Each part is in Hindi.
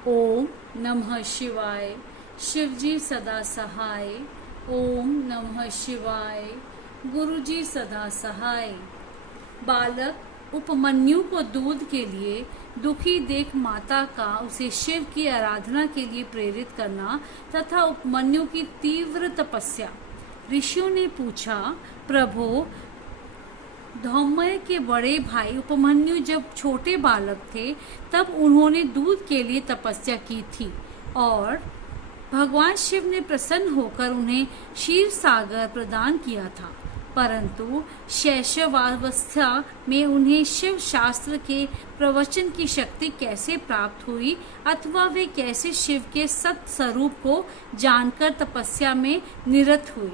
ओम नमः शिवाय। शिवजी सदा सहाय। ओम नमः शिवाय। गुरुजी सदा सहाय। बालक उपमन्यु को दूध के लिए दुखी देख माता का उसे शिव की आराधना के लिए प्रेरित करना तथा उपमन्यु की तीव्र तपस्या। ऋषियों ने पूछा, प्रभु, धौम्य के बड़े भाई उपमन्यु जब छोटे बालक थे तब उन्होंने दूध के लिए तपस्या की थी और भगवान शिव ने प्रसन्न होकर उन्हें क्षीर सागर प्रदान किया था, परंतु शैशवावस्था में उन्हें शिव शास्त्र के प्रवचन की शक्ति कैसे प्राप्त हुई अथवा वे कैसे शिव के सत स्वरूप को जानकर तपस्या में निरत हुए।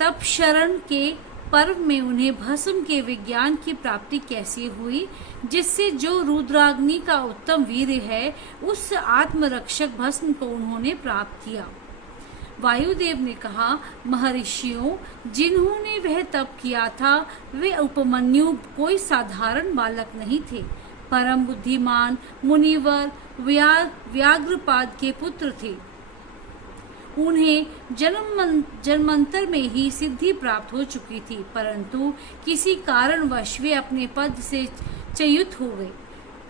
तब शरण के पर्व में उन्हें भस्म के विज्ञान की प्राप्ति कैसे हुई, जिससे जो रुद्राग्नि का उत्तम वीर है उस आत्मरक्षक भस्म को उन्होंने प्राप्त किया। वायुदेव ने कहा, महर्षियों, जिन्होंने वह तप किया था वे उपमन्यु कोई साधारण बालक नहीं थे, परम बुद्धिमान मुनिवर व्याघ्रपाद के पुत्र थे। उन्हें जन्मांतर में ही सिद्धि प्राप्त हो चुकी थी, परंतु किसी कारणवश वे अपने पद से च्युत हो गए,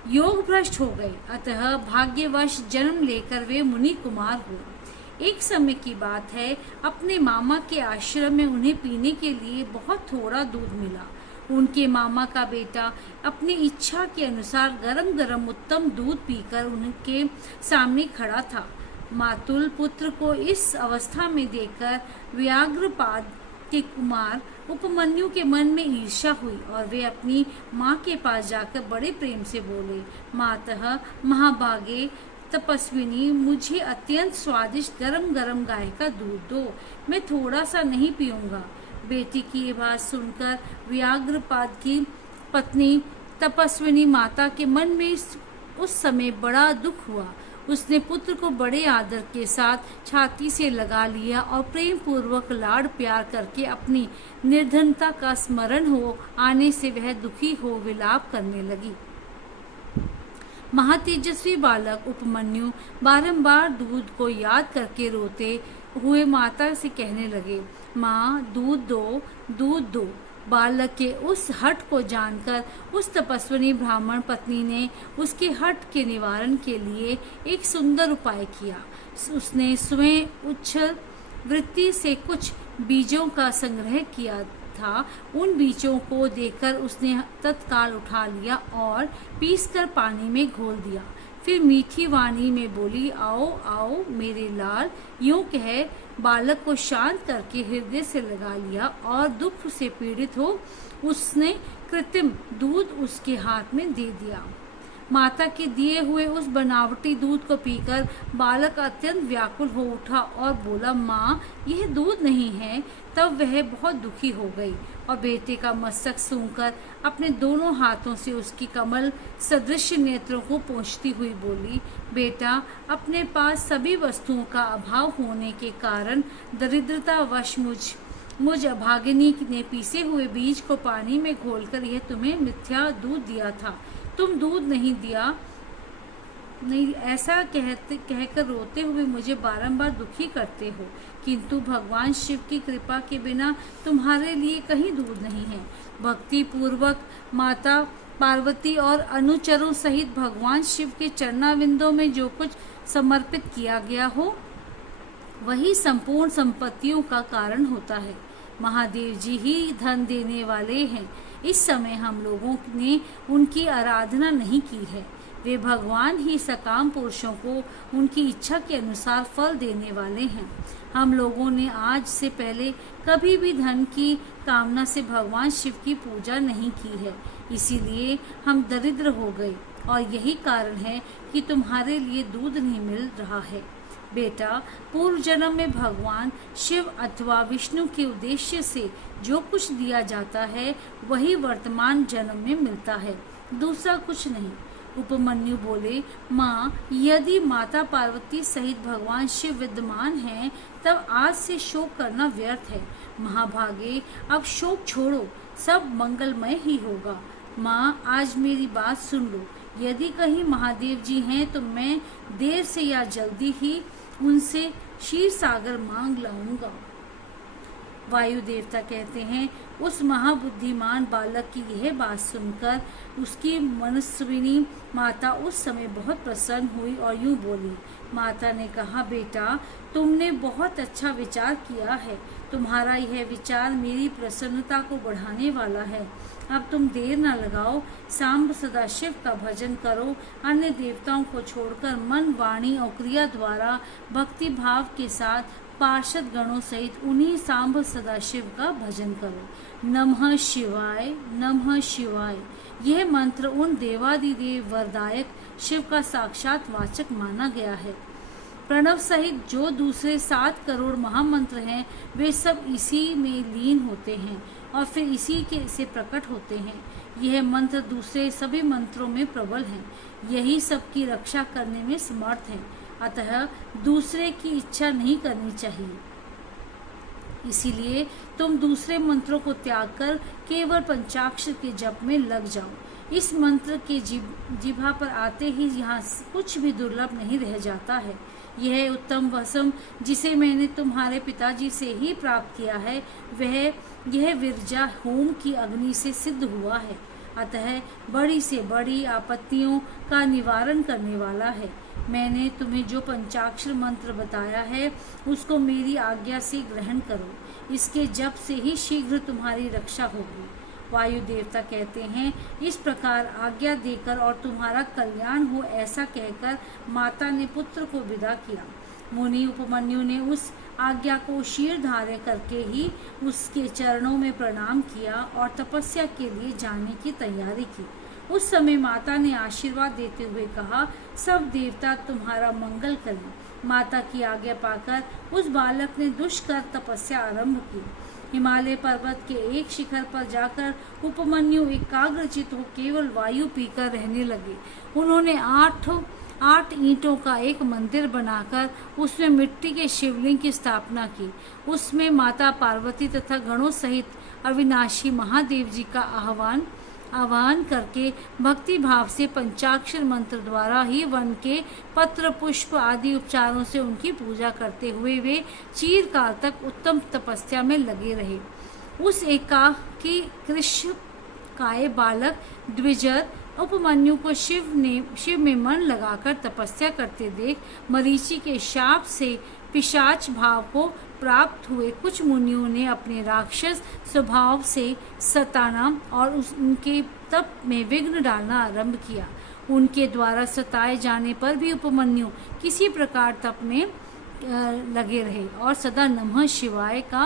योग भ्रष्ट हो गए, अतः भाग्यवश जन्म लेकर वे मुनि कुमार हुए। एक समय की बात है, अपने मामा के आश्रम में उन्हें पीने के लिए बहुत थोड़ा दूध मिला। उनके मामा का बेटा अपनी इच्छा के अनुसार गरम गरम उत्तम दूध पीकर उनके सामने खड़ा था। मातुल पुत्र को इस अवस्था में देखकर व्याघ्रपाद के कुमार उपमन्यु के मन में ईर्ष्या हुई और वे अपनी माँ के पास जाकर बड़े प्रेम से बोले, मातः महाभागे तपस्विनी, मुझे अत्यंत स्वादिष्ट गरम गरम गाय का दूध दो, मैं थोड़ा सा नहीं पीऊंगा। बेटी की ये बात सुनकर व्याघ्रपाद की पत्नी तपस्विनी माता के मन में उस समय बड़ा दुख हुआ। उसने पुत्र को बड़े आदर के साथ छाती से लगा लिया और प्रेम पूर्वक लाड़ प्यार करके अपनी निर्धनता का स्मरण हो आने से वह दुखी हो विलाप करने लगी। महातेजस्वी बालक उपमन्यु बारंबार दूध को याद करके रोते हुए माता से कहने लगे, माँ, दूध दो, दूध दो। बालक के उस हठ को जानकर उस तपस्विनी ब्राह्मण पत्नी ने उसके हठ के निवारण के लिए एक सुंदर उपाय किया। उसने स्वयं उच्छल वृत्ति से कुछ बीजों का संग्रह किया था। उन बीजों को देखकर उसने तत्काल उठा लिया और पीसकर पानी में घोल दिया। फिर मीठी वाणी में बोली, आओ आओ मेरे लाल। यूं कह बालक को शांत करके हृदय से लगा लिया और दुख से पीड़ित हो उसने कृत्रिम दूध उसके हाथ में दे दिया। माता के दिए हुए उस बनावटी दूध को पीकर बालक अत्यंत व्याकुल हो उठा और बोला, माँ, यह दूध नहीं है। तब वह बहुत दुखी हो गई और बेटे का मस्तक सूंघकर अपने दोनों हाथों से उसकी कमल सदृश नेत्रों को पोंछती हुई बोली, बेटा, अपने पास सभी वस्तुओं का अभाव होने के कारण दरिद्रतावश मुझ अभागिनी ने पीसे हुए बीज को पानी में घोलकर यह तुम्हें मिथ्या दूध दिया था। तुम दूध नहीं दिया, नहीं, ऐसा कहकर रोते हुए मुझे बारंबार दुखी करते हो, किंतु भगवान शिव की कृपा के बिना तुम्हारे लिए कहीं दूध नहीं है। भक्ति पूर्वक माता पार्वती और अनुचरों सहित भगवान शिव के चरणाविंदों में जो कुछ समर्पित किया गया हो वही संपूर्ण संपत्तियों का कारण होता है। महादेव जी ही धन देने वाले हैं। इस समय हम लोगों ने उनकी आराधना नहीं की है। वे भगवान ही सकाम पुरुषों को उनकी इच्छा के अनुसार फल देने वाले हैं। हम लोगों ने आज से पहले कभी भी धन की कामना से भगवान शिव की पूजा नहीं की है, इसीलिए हम दरिद्र हो गए और यही कारण है कि तुम्हारे लिए दूध नहीं मिल रहा है। बेटा, पूर्व जन्म में भगवान शिव अथवा विष्णु के उद्देश्य से जो कुछ दिया जाता है वही वर्तमान जन्म में मिलता है, दूसरा कुछ नहीं। उपमन्यु बोले, माँ, यदि माता पार्वती सहित भगवान शिव विद्यमान हैं, तब आज से शोक करना व्यर्थ है। महाभागे, अब शोक छोड़ो, सब मंगलमय ही होगा। माँ, आज मेरी बात सुन लो। यदि कहीं महादेव जी हैं तो मैं देर से या जल्दी ही उनसे क्षीर सागर मांग लाऊंगा। वायु देवता कहते हैं, उस महाबुद्धिमान बालक की यह बात सुनकर उसकी मनस्विनी माता उस समय बहुत प्रसन्न हुई और यूं बोली। माता ने कहा, बेटा तुमने बहुत अच्छा विचार किया है। तुम्हारा यह विचार मेरी प्रसन्नता को बढ़ाने वाला है। अब तुम देर न लगाओ, सांब सदाशिव का भजन करो। अन्य देवताओं को छोड़कर मन, वाणी और क्रिया द्वारा भक्ति भाव के साथ पार्षद गणों सहित उन्हीं सांब सदाशिव का भजन करो। नमः शिवाय, नमः शिवाय। यह मंत्र उन देवादिदेव वरदायक शिव का साक्षात वाचक माना गया है। प्रणव सहित जो दूसरे 7 करोड़ महामंत्र हैं, वे सब इसी में लीन होते हैं और फिर इसी के से प्रकट होते हैं। यह मंत्र दूसरे सभी मंत्रों में प्रबल है। यही सबकी रक्षा करने में समर्थ है। अतः दूसरे की इच्छा नहीं करनी चाहिए। इसीलिए तुम दूसरे मंत्रों को त्याग कर केवल पंचाक्षर के जप में लग जाओ। इस मंत्र के जिह्वा पर आते ही यहाँ कुछ भी दुर्लभ नहीं रह जाता है। यह उत्तम वसम जिसे मैंने तुम्हारे पिताजी से ही प्राप्त किया है, यह विरजा होम की अग्नि से सिद्ध हुआ है। अतः बड़ी से बड़ी आपत्तियों का निवारण करने वाला है। मैंने तुम्हें जो पंचाक्षर मंत्र बताया है, उसको मेरी आज्ञा से ग्रहण करो। इसके जप से ही शीघ्र तुम्हारी रक्षा होगी। वायु देवता कहते हैं, इस प्रकार आज्ञा देकर और तुम्हारा कल्याण हो ऐसा कहकर माता ने पुत्र को विदा किया। मुनि उपमन्यु ने उस आज्ञा को शीर्धार्य करके ही उसके चरणों में प्रणाम किया और तपस्या के लिए जाने की तैयारी की। उस समय माता ने आशीर्वाद देते हुए कहा, सब देवता तुम्हारा मंगल करें। माता की आज्ञा पाकर उस बालक ने दुष्कर तपस्या आरंभ की। हिमालय पर्वत के एक शिखर पर जाकर उपमन्यु एकाग्रचित हो केवल वायु पीकर रहने लगे। उन्होंने 8 ईंटों का एक मंदिर बनाकर उसमें मिट्टी के शिवलिंग की स्थापना की। उसमें माता पार्वती तथा गणों सहित अविनाशी महादेव जी का आह्वान करके भक्ति भाव से पंचाक्षर मंत्र द्वारा ही वन के पत्र पुष्प आदि उपचारों से उनकी पूजा करते हुए वे चिरकाल तक उत्तम तपस्या में लगे रहे। उस एकाकी कृष्ण काय बालक द्विजर उपमन्यु को शिव में मन लगाकर तपस्या करते देख मरीचि के शाप से पिशाच भाव को प्राप्त हुए कुछ मुनियों ने अपने राक्षस स्वभाव से सताना और उनके तप में विघ्न डालना आरंभ किया। उनके द्वारा सताए जाने पर भी उपमन्यु किसी प्रकार तप में लगे रहे और सदा नमः शिवाय का